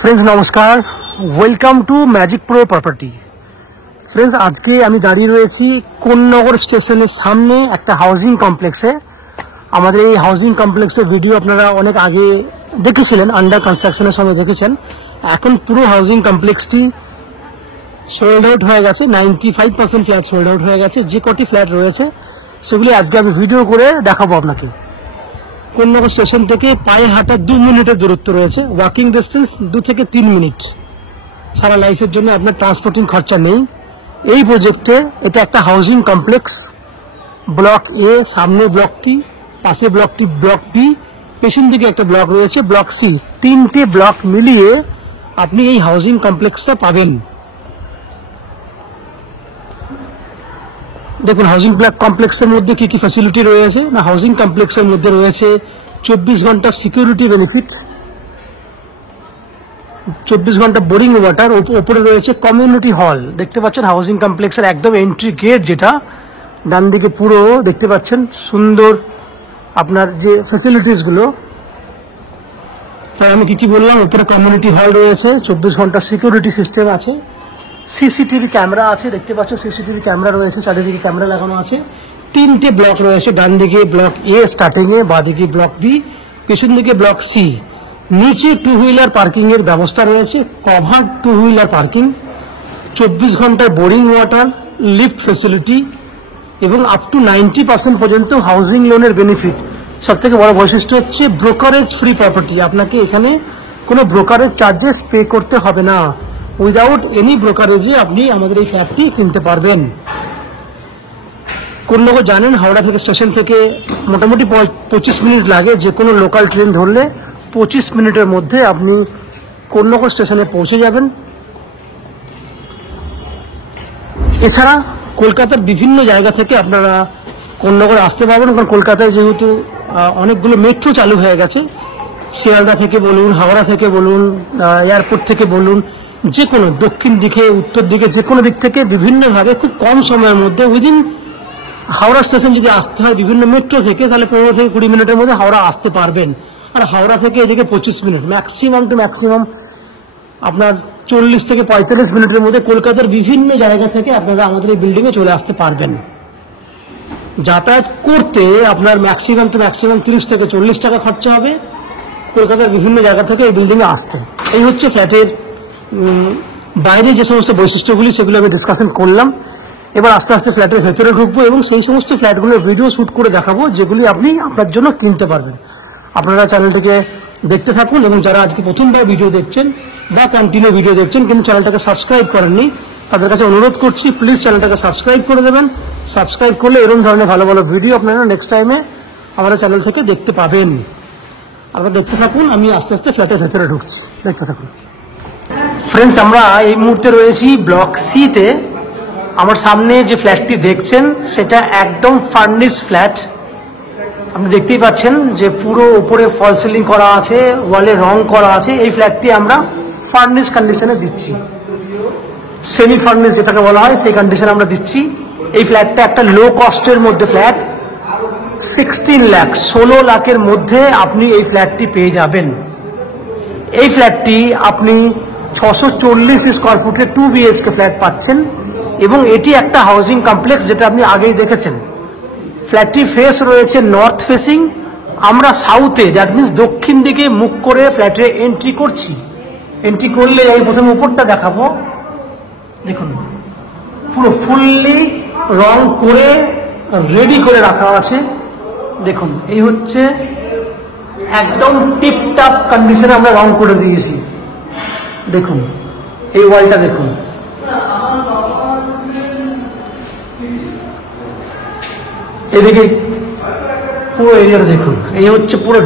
Friends नमस्कार welcome to Magic Pro Property. Friends आज के आमी दाঁড়িয়ে রয়েছি কোন্নগর স্টেশনের সামনে একটা হাউজিং কমপ্লেক্সে। আমাদের এই হাউজিং কমপ্লেক্সের ভিডিও আপনারা অনেক আগে দেখেছিলেন, আন্ডার কনস্ট্রাকশনের সময় দেখেছেন। এখন পুরো হাউজিং কমপ্লেক্সটি সোল্ড আউট হয়ে গেছে, 95% ফ্ল্যাট সোল্ড আউট হয়ে গেছে। যে কটি ফ্ল্যাট রয়েছে সেগুলি আজকে আমি ভিডিও করে দেখাবো আপনাকে। কোন্নগর স্টেশন থেকে পায়ে হাঁটা 2 মিনিটের দূরত্ব রয়েছে, ওয়াকিং ডিস্টেন্স 2 থেকে 3 মিনিট। সারা লাইফের জন্য আপনার ট্রান্সপোর্টিং খরচা নেই। এই প্রজেক্টে এটা একটা হাউজিং কমপ্লেক্স, ব্লক এ সামনে ব্লকটি, পাশে ব্লকটি ব্লক বি, পেছন দিকে একটা ব্লক রয়েছে ব্লক সি। 3টে ব্লক মিলিয়ে আপনি এই হাউজিং কমপ্লেক্সটা পাবেন। দেখুন হাউজিং কমপ্লেক্সের মধ্যে কি কি ফ্যাসিলিটি রয়েছে না। হাউজিং কমপ্লেক্সের মধ্যে রয়েছে 24 ঘন্টা সিকিউরিটি বেনিফিট, 24 ঘন্টা বোরিং ওয়াটার, উপরে রয়েছে কমিউনিটি হল। দেখতে পাচ্ছেন হাউজিং কমপ্লেক্সের একদম এন্ট্রি গেট, যেটা ডান দিকে পুরো দেখতে পাচ্ছেন সুন্দর আপনার যে ফ্যাসিলিটিস গুলো। তাই আমি কি বললাম, উপরে কমিউনিটি হল রয়েছে, 24 ঘন্টা সিকিউরিটি সিস্টেম আছে, সিসিটিভি ক্যামেরা আছে। দেখতে পাচ্ছ সিসিটিভি ক্যামেরা রয়েছে, চারিদিকে ক্যামেরা লাগানো আছে। 3টে ব্লক রয়েছে, ডান দিকে ব্লক এ স্টার্টিং এ, বাঁ দিকে ব্লক বি, পেছন দিকে ব্লক সি। নিচে 2 হুইলার পার্কিং এর ব্যবস্থা রয়েছে, কভার 2 হুইলার পার্কিং, 24 ঘন্টার বোরিং ওয়াটার, লিফট ফেসিলিটি এবং আপ টু 90% পর্যন্ত হাউজিং লোনের বেনিফিট। সব থেকে বড় বৈশিষ্ট্য হচ্ছে ব্রোকারেজ ফ্রি প্রপার্টি। আপনাকে এখানে কোনো ব্রোকারেজ চার্জেস পে করতে হবে না। উইদাউট এনি ব্রোকারেজে আপনি আমাদের এই ফ্ল্যাটটি কিনতে পারবেন। কোন্নগর জানেন হাওড়া থেকে স্টেশন থেকে মোটামুটি 25 মিনিট লাগে। যে কোনো লোকাল ট্রেন ধরলে 25 মিনিটের মধ্যে আপনি কোন্নগর স্টেশনে পৌঁছে যাবেন। এছাড়া কলকাতার বিভিন্ন জায়গা থেকে আপনারা কোন্নগর আসতে পারবেন, কারণ কলকাতায় যেহেতু অনেকগুলো মেট্রো চালু হয়ে গেছে। শিয়ালদা থেকে বলুন, হাওড়া থেকে বলুন, এয়ারপোর্ট থেকে বলুন, যে কোনো দক্ষিণ দিকে উত্তর দিকে যে কোনো দিক থেকে বিভিন্নভাবে খুব কম সময়ের মধ্যে উইদিন হাওড়া স্টেশন যদি আসতে হয় বিভিন্ন মেট্রো থেকে, তাহলে 15 থেকে 20 মিনিটের মধ্যে হাওড়া আসতে পারবেন। আর হাওড়া থেকে এদিকে 25 মিনিট, ম্যাক্সিমাম টু ম্যাক্সিমাম আপনার 40 থেকে 45 মিনিটের মধ্যে কলকাতার বিভিন্ন জায়গা থেকে আপনারা আমাদের এই বিল্ডিংয়ে চলে আসতে পারবেন। যাতায়াত করতে আপনার ম্যাক্সিমাম টু ম্যাক্সিমাম 30 থেকে 40 টাকা খরচা হবে কলকাতার বিভিন্ন জায়গা থেকে এই বিল্ডিংয়ে আসতে। এই হচ্ছে ফ্ল্যাটের বাইরে যে সমস্ত বৈশিষ্ট্যগুলি সেগুলো আমি ডিসকাশন করলাম। এবার আস্তে আস্তে ফ্ল্যাটের ভেতরে ঢুকবো এবং সেই সমস্ত ফ্ল্যাটগুলোর ভিডিও শ্যুট করে দেখাবো যেগুলি আপনি আপনার জন্য কিনতে পারবেন। আপনারা চ্যানেলটিকে দেখতে থাকুন এবং যারা আজকে প্রথমবার ভিডিও দেখছেন বা কন্টিনিউ ভিডিও দেখছেন কিন্তু চ্যানেলটাকে সাবস্ক্রাইব করেননি, তাদের কাছে অনুরোধ করছি প্লিজ চ্যানেলটাকে সাবস্ক্রাইব করে দেবেন। সাবস্ক্রাইব করলে এরকম ধরনের ভালো ভালো ভিডিও আপনারা নেক্সট টাইমে আমাদের চ্যানেল থেকে দেখতে পাবেন। আপনারা দেখতে থাকুন, আমি আস্তে আস্তে ফ্ল্যাটের ভেতরে ঢুকছি, দেখতে থাকুন। ফ্রেন্ডস আমরা এই মুহূর্তে রয়েছি ব্লক সিতে। আমার সামনে যে ফ্ল্যাটটি দেখছেন সেটা একদম ফার্নিশ ফ্ল্যাট। আপনি দেখতেই পাচ্ছেন যে পুরো উপরে ফল সিলিং করা আছে, ওয়ালে রং করা আছে। এই ফ্ল্যাটটি আমরা ফার্নিশ কন্ডিশনে দিচ্ছি, সেমি ফার্নিশ যেটাকে বলা হয় সেই কন্ডিশনে আমরা দিচ্ছি। এই ফ্ল্যাটটা একটা লো কস্টের মধ্যে ফ্ল্যাট, 16 লাখের মধ্যে আপনি এই ফ্ল্যাটটি পেয়ে যাবেন। এই ফ্ল্যাটটি আপনি 640 স্কোয়ার ফুটের 2 BHK ফ্ল্যাট পাচ্ছেন এবং এটি একটা হাউজিং কমপ্লেক্স যেটা আপনি আগেই দেখেছেন। ফ্ল্যাটটি ফেস রয়েছে নর্থ ফেসিং, আমরা সাউথে দ্যাট মিনস দক্ষিণ দিকে মুখ করে ফ্ল্যাটে এন্ট্রি করছি। এন্ট্রি করলে এই প্রথমে উপরটা দেখাবো। দেখুন পুরো ফুললি রং করে রেডি করে রাখা আছে। দেখুন এই হচ্ছে একদম টিপটাপ কন্ডিশনে আমরা রং করে দিয়েছি। দেখুন এই ওয়ালটা দেখুন, এদিকে পুরো এরিয়াটা দেখুন। এই হচ্ছে পুরো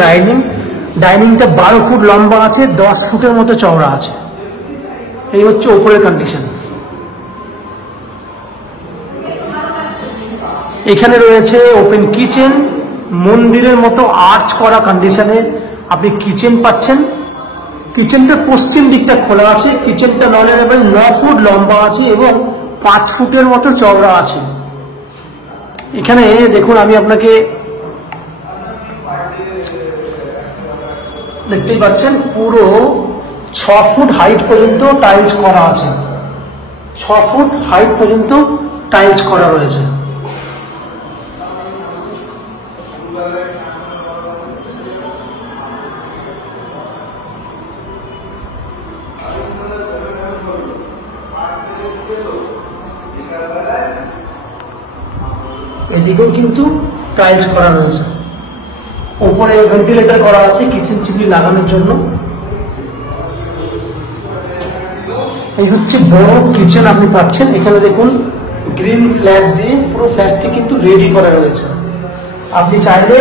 ডাইনিংটা 12 ফুট লম্বা আছে, 10 ফুটের মতো চওড়া আছে। এই হচ্ছে ওপরের কন্ডিশন। এখানে রয়েছে ওপেন কিচেন, মন্দিরের মতো আর্চ করা কন্ডিশনে আপনি কিচেন পাচ্ছেন। কিচেনটা পশ্চিম দিকটা খোলা আছে, কিচেনটা 9 ফুট লম্বা আছে এবং 5 ফুটের মতো চওড়া আছে। এখানে দেখুন আমি আপনাকে দেখতেই পাচ্ছেন পুরো 6 ফুট হাইট পর্যন্ত টাইলস করা আছে, 6 ফুট হাইট পর্যন্ত টাইলস করা রয়েছে। এদিকেও কিন্তু টাইলস করা রয়েছে, উপরে ভেন্টিলেটর করা আছে কিচেন চিমনি লাগানোর জন্য। এই হচ্ছে বড় কিচেন আপনি পাচ্ছেন। এখানে দেখুন গ্রিন স্ল্যাব দিয়ে পুরো ফ্ল্যাটটি কিন্তু রেডি করা রয়েছে। আপনি চাইলে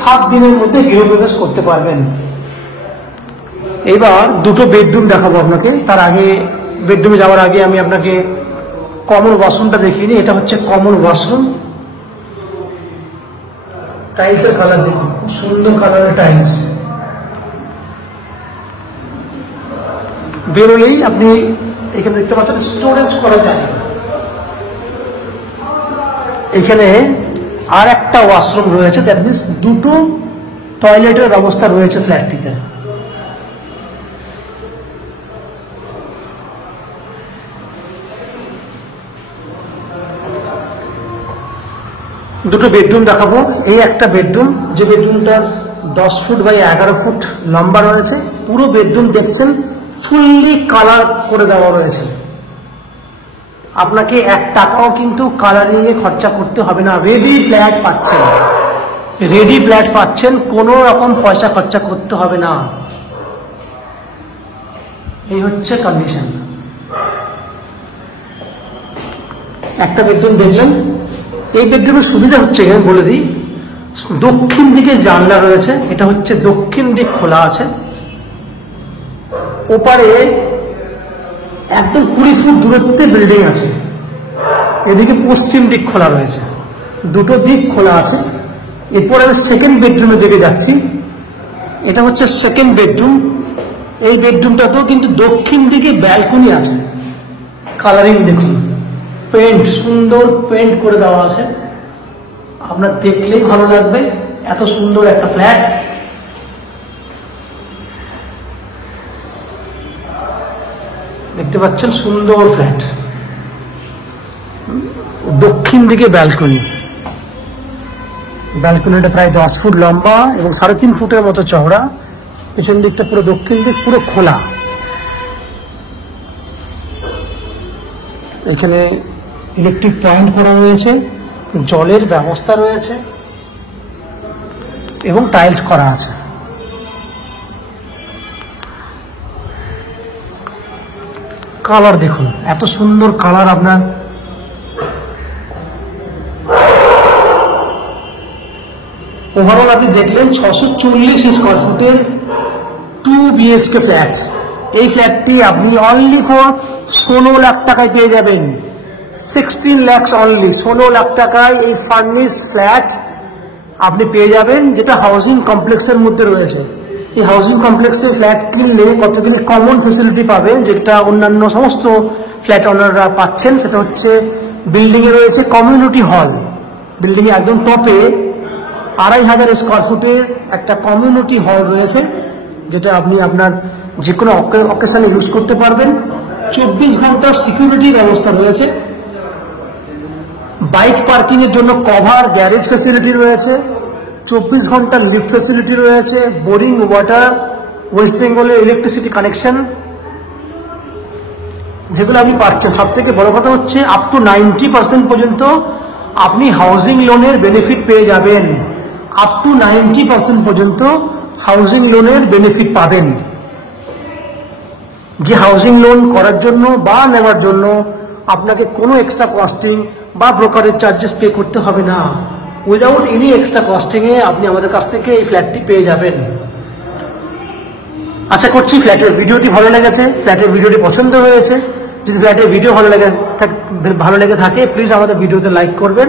7 দিনের মধ্যে গৃহপ্রবেশ করতে পারবেন। এবার দুটো বেডরুম দেখাবো আপনাকে। তার আগে বেডরুমে যাওয়ার আগে আমি আপনাকে কমন ওয়াশরুমটা দেখিয়ে নিই। এটা হচ্ছে কমন ওয়াশরুম। টাইলসের কালার দেখুন, খুব সুন্দর কালারের টাইলস। বেরোলেই আপনি এখানে দেখতে পাচ্ছেন স্টোরেজ করা যায়। এখানে আর একটা ওয়াশরুম রয়েছে, দ্যাট মিনস দুটো টয়লেটের ব্যবস্থা রয়েছে ফ্ল্যাটটিতে। দুটো বেডরুম দেখাবো। এই একটা বেডরুম, যে বেডরুমটার 10 ফুট বাই 11 ফুট লম্বা রয়েছে। পুরো বেডরুম দেখছেন ফুললি কালার করে দেওয়া রয়েছে। আপনাকে 1 টাকাও কিন্তু কালারিং এ খরচা করতে হবে না। রেডি ফ্ল্যাট পাচ্ছেন, রেডি ফ্ল্যাট পাচ্ছেন, কোনো রকম পয়সা খরচা করতে হবে না। এই হচ্ছে কন্ডিশন। একটা বেডরুম দেখলেন। এই বেডরুমের সুবিধা হচ্ছে, এখানে বলে দিই, দক্ষিণ দিকে জানলা রয়েছে। এটা হচ্ছে দক্ষিণ দিক খোলা আছে। ওপারে একদম 20 ফুট দূরত্বে বিল্ডিং আছে। এদিকে পশ্চিম দিক খোলা রয়েছে, দুটো দিক খোলা আছে। এরপর আমি সেকেন্ড বেডরুমের দিকে যাচ্ছি। এটা হচ্ছে সেকেন্ড বেডরুম। এই বেডরুমটাতেও কিন্তু দক্ষিণ দিকে ব্যালকনি আছে। কালারিং দেখুন, পেন্ট, সুন্দর পেন্ট করে দেওয়া আছে। আপনার দেখলেই ভালো লাগবে, এত সুন্দর একটা ফ্ল্যাট। দেখতে পাচ্ছেন সুন্দর ফ্ল্যাট, দক্ষিণ দিকে ব্যালকনি। ব্যালকনিটা প্রায় 10 ফুট লম্বা এবং 3.5 ফুটের মতো চওড়া। পেছন দিকটা পুরো দক্ষিণ দিক পুরো খোলা। এখানে ইলেকট্রিক পয়েন্ট করা রয়েছে, জলের ব্যবস্থা রয়েছে এবং টাইলস করা আছে। কালার দেখুন, এত সুন্দর কালার। আপনার ওভারঅল আপনি দেখলেন 640 স্কোয়ার ফুটের 2 BHK ফ্ল্যাট। এই ফ্ল্যাটটি আপনি অনলি ফর 16 লাখ টাকায় পেয়ে যাবেন। 16 lakhs অনলি, 16 লাখ টাকায় এই ফার্নিশ ফ্ল্যাট আপনি পেয়ে যাবেন, যেটা হাউজিং কমপ্লেক্সের মধ্যে রয়েছে। এই হাউজিং কমপ্লেক্সে ফ্ল্যাট কিনলে কতগুলি কমন ফেসিলিটি পাবেন, যেটা অন্যান্য সমস্ত ফ্ল্যাট ওনাররা পাচ্ছেন। সেটা হচ্ছে বিল্ডিংয়ে রয়েছে কমিউনিটি হল। বিল্ডিংয়ে একদম টপে 2500 স্কোয়ার ফুটের একটা কমিউনিটি হল রয়েছে, যেটা আপনি আপনার যে কোনো অকেশনে ইউজ করতে পারবেন। 24 ঘন্টা সিকিউরিটি ব্যবস্থা রয়েছে। বাইক পার্কিং এর জন্য কভার গ্যারেজ ফ্যাসিলিটি রয়েছে। 24 ঘন্টা লিফট ফ্যাসিলিটি রয়েছে। বোরিং ওয়াটার, ওয়েস্ট বেঙ্গলের ইলেকট্রিসিটি কানেকশন, যেগুলো আপনি পাচ্ছেন। সব থেকে বড় কথা হচ্ছে আপ টু 90% পর্যন্ত আপনি হাউজিং লোনের বেনিফিট পেয়ে যাবেন। আপ টু 90% পর্যন্ত হাউজিং লোনের বেনিফিট পাবেন। যে হাউজিং লোন করার জন্য বা নেওয়ার জন্য আপনাকে কোনো এক্সট্রা কস্টিং বা ব্রোকারেজ চার্জেস পে করতে হবে না। উইদাউট এনি এক্সট্রা কস্টিংয়ে আপনি আমাদের কাছ থেকে এই ফ্ল্যাটটি পেয়ে যাবেন। আশা করছি ফ্ল্যাটের ভিডিওটি ভালো লেগেছে, ফ্ল্যাটের ভিডিওটি পছন্দ হয়েছে। যদি ফ্ল্যাটের ভিডিও ভালো লেগে থাকে প্লিজ আমাদের ভিডিওতে লাইক করবেন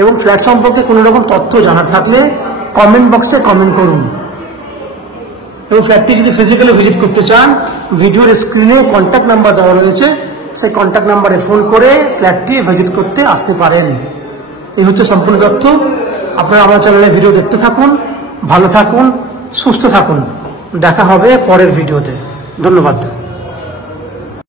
এবং ফ্ল্যাট সম্পর্কে কোনো রকম তথ্য জানার থাকলে কমেন্ট বক্সে কমেন্ট করুন। এবং ফ্ল্যাটটি যদি ফিজিক্যালি ভিজিট করতে চান, ভিডিওর স্ক্রিনে কন্ট্যাক্ট নাম্বার দেওয়া রয়েছে, সেই কন্ট্যাক্ট নাম্বারে ফোন করে ফ্ল্যাটটি ভিজিট করতে আসতে পারেন। এই হচ্ছে সম্পূর্ণ তথ্য। আপনারা আমার চ্যানেলে ভিডিও দেখতে থাকুন, ভালো থাকুন, সুস্থ থাকুন। দেখা হবে পরের ভিডিওতে। ধন্যবাদ।